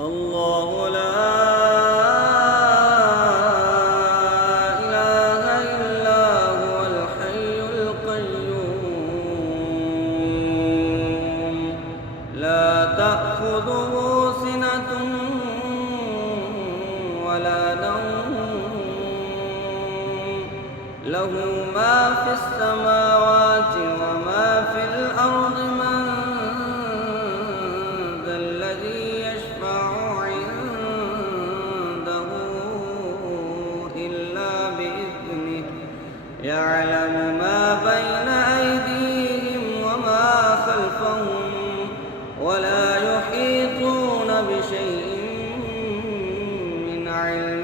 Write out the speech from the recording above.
الله لا إله إلا هو الحي القيوم لا تأخذه سنة ولا نوم له ما في السماوات وما في الأرض من ذا الذي يشفع عنده إلا بإذنه يعلم ما بين أيديهم وما خلفهم ولا يحيطون بشيء من علمه